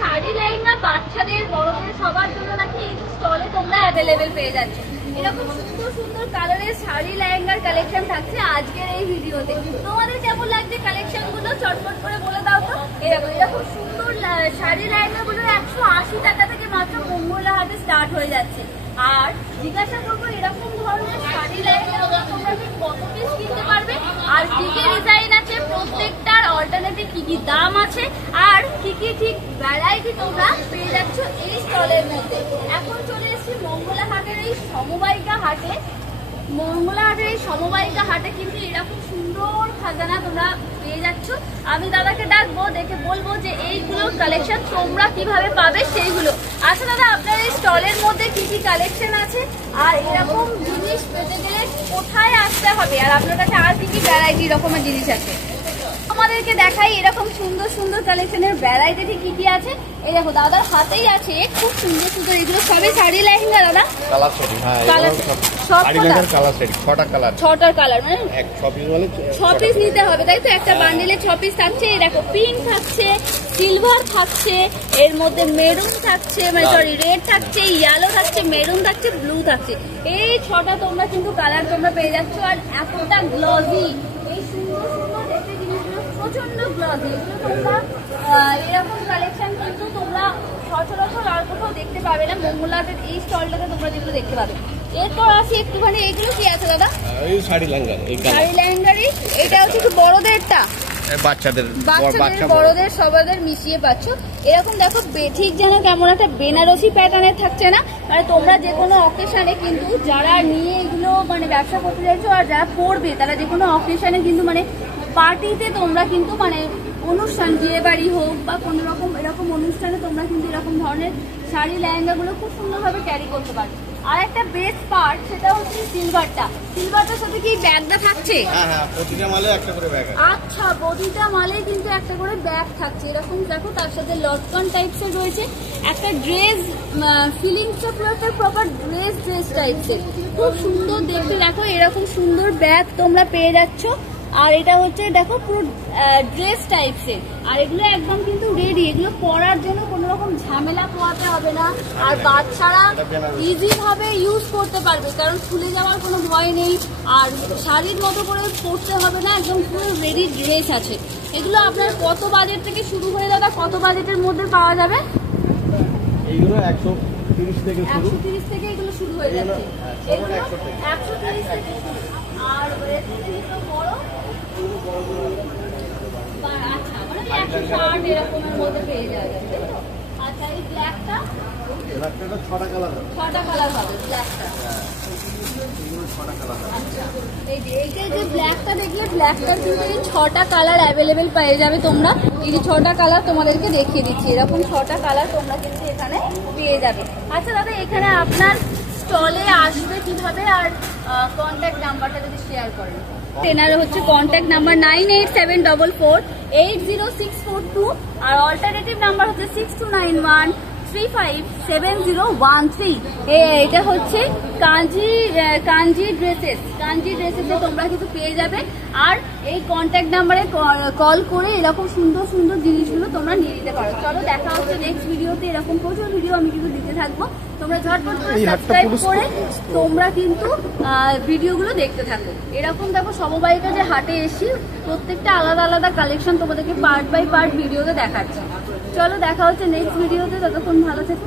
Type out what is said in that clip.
শাড়ি লেহেঙ্গা বাচ্চাদের বড়দের সবার জন্য নাকি এই স্টলে তোমরা অ্যাভেলেবেল পেয়ে যাচ্ছ। এরকম সুন্দর সুন্দর কালারের শাড়ি লেহেঙ্গার কালেকশন থাকছে আজকের এই ভিডিওতে। তোমাদের কেমন লাগছে কালেকশন গুলো চটপট করে বলে দাও তো। এরকম সুন্দর শাড়ি লেহেঙ্গা গুলো 180 টাকা থেকে মাত্র মঙ্গলা হাটে স্টার্ট হয়ে যাচ্ছে। আর জিজ্ঞাসা করবো এরকম ধরনের শাড়ি লেহেঙ্গা তোমরা ঠিক কত পিস কিনতে পারবে, আর কি কি ডিজাইন আছে, প্রত্যেকটার অল্টারনেটিভ কি কি দাম আছে, আর কি কি ঠিক ভ্যারাইটি তোমরা পেয়ে যাচ্ছ এই স্টলের মধ্যে। এখন চলে এসেছি মঙ্গলা হাটের এই সমবায়িকা হাটে। মঙ্গলা হাটের এই সমবায়িকা হাটে কিন্তু এরকম সুন্দর খাজানা তোমরা পেয়ে যাচ্ছ। আমি দাদাকে ডাকবো, দেখে বলবো যে এইগুলো কালেকশন তোমরা কিভাবে পাবে সেইগুলো। আচ্ছা দাদা, আপনার এই স্টলের মধ্যে কি কি কালেকশন আছে, আর এরকম জিনিস পেতে গেলে কোথায় আসতে হবে, আর আপনার কাছে আর কি কি ভ্যারাইটি রকমের জিনিস আছে আমাদেরকে দেখাই। এরকম সুন্দর সুন্দর কালেকশনের ভ্যারাইটি কি কি আছে। এই দেখো দাদার হাতেই আছে খুব সুন্দর সুন্দর, এগুলো সবই শাড়ি লেহেঙ্গা দাদা। কালার সেট, হ্যাঁ সব কালার সেট, 6টা কালার, 6টার কালার, মানে 6 পিস নিতে হবে তাই তো? একটা বান্ডিলে 6 পিস থাকছে। এই দেখো পিঙ্ক থাকছে, সিলভার থাকছে, এর মধ্যে মেরুন থাকছে, মানে সরি রেড থাকছে, ইয়েলো থাকছে, মেরুন থাকছে, ব্লু থাকছে। এই 6টা তোমরা কিন্তু কালার তোমরা পেয়ে যাচ্ছ। আর এতটা গ্লজি, এই সুন্দর সুন্দর দেখতে জিনিসগুলো প্রচন্ড গ্লজি। এগুলো তোমরা এরকম কালেকশন কিন্তু তোমরা সচরাচর আর কোথাও দেখতে পাবে না। মঙ্গলাহাটের এই স্টলটাতে তোমরা যেগুলো দেখতে পাবে। এরপর আসি একটুখানি, এইগুলো কি আছে দাদা? শাড়ি লেহেঙ্গারই। এটা হচ্ছে কি বড়দেরটা, বাচ্চাদের বড়দের সবাদের মিশিয়ে পাচ্ছ। এরকম দেখো ঠিক যেন কেমন একটা বেনারসি প্যাটার্নের থাকছে না, মানে তোমরা যে কোনো অকেশনে কিন্তু যারা নিয়ে এগুলো মানে ব্যবসা করতে চাইছো আর যারা পড়বে তারা যে কোনো অকেশনে কিন্তু মানে পার্টিতে তোমরা কিন্তু মানে অনুষ্ঠান, বিয়ে বাড়ি হোক বা কোনো রকম এরকম অনুষ্ঠানে তোমরা কিন্তু এরকম ধরনের শাড়ি লেহেঙ্গাগুলো খুব সুন্দরভাবে ক্যারি করতে পারবে। আর একটা বেস্ট পার্ট সেটা হচ্ছে সিলভারটা। সিলভারটার সাথে কি ব্যাগটা থাকছে? হ্যাঁ, প্রতিটা মালে একটা করে ব্যাগ। আচ্ছা, প্রতিটা মালে কিন্তু একটা করে ব্যাগ থাকছে। এরকম দেখো, তার সাথে লটকন টাইপসের রয়েছে, একটা ড্রেস ফিলিংসটা পুরো একটা প্রপার ড্রেস টাইপসের, খুব সুন্দর দেখতে। দেখো এরকম সুন্দর ব্যাগ তোমরা পেয়ে যাচ্ছ। আর এটা হচ্ছে দেখো পুরো ড্রেস টাইপসের, আর এগুলো একদম কিন্তু রেডি। এগুলো পরার জন্য কোনো রকম ঝামেলা পোয়াতে হবে না, আর বাচ্চারা ইজি ভাবে ইউজ করতে পারবে, কারণ খুলে যাওয়ার কোনো ভয় নেই। আর শাড়ির মতো করে পরতে হবে না, একদম পুরো রেডি ড্রেস আছে। এগুলো আপনার কত বাজেট থেকে শুরু হয়ে দাদা, কত বাজেটের মধ্যে পাওয়া যাবে? এইগুলো 130 থেকে শুরু, 130 থেকে এগুলো শুরু হয়ে যাচ্ছে। এগুলো 130 থেকে শুরু। আর বড় আচ্ছা, মানে 160 এরকমের মধ্যে পেয়ে যাবে। আচ্ছা, এই ব্ল্যাকটা 6টা কালার হবে ব্ল্যাকটা। আচ্ছা, এই যে ব্ল্যাকটা দেখলে, ব্ল্যাকটার কিন্তু এই 6টা কালার অ্যাভেলেবেল পেয়ে যাবে তোমরা। এই যে 6টা কালার তোমাদেরকে দেখিয়ে দিচ্ছি, এরকম 6টা কালার তোমরা কিন্তু এখানে পেয়ে যাবে। আচ্ছা দাদা, এখানে আপনার স্টলে আসবে কিভাবে, আর কন্ট্যাক্ট নাম্বারটা যদি শেয়ার করেন? এনার হচ্ছে কন্ট্যাক্ট নাম্বার 9874480642, আর অল্টারনেটিভ নাম্বার হচ্ছে 6291357013। এটা হচ্ছে কাঞ্জি ড্রেসেসে তোমরা কিন্তু পেয়ে যাবে। আর এই কন্ট্যাক্ট নাম্বারে কল করে এরকম সুন্দর সুন্দর জিনিসগুলো তোমরা নিয়ে নিতে পারো। চলো দেখা হচ্ছে নেক্সট ভিডিওতে। এরকম প্রচুর ভিডিও আমি কিন্তু দিতে থাকবো, তোমরা ঝটপট করে সাবস্ক্রাইব করে তোমরা কিন্তু ভিডিওগুলো দেখতে থাকো। এরকম দেখো সমবায়িকা যে হাটে এসি প্রত্যেকটা আলাদা আলাদা কালেকশন তোমাদেরকে পার্ট বাই পার্ট ভিডিওতে দেখাচ্ছি। চলো দেখা হচ্ছে নেক্সট ভিডিওতে, ততক্ষণ ভালো থেকো।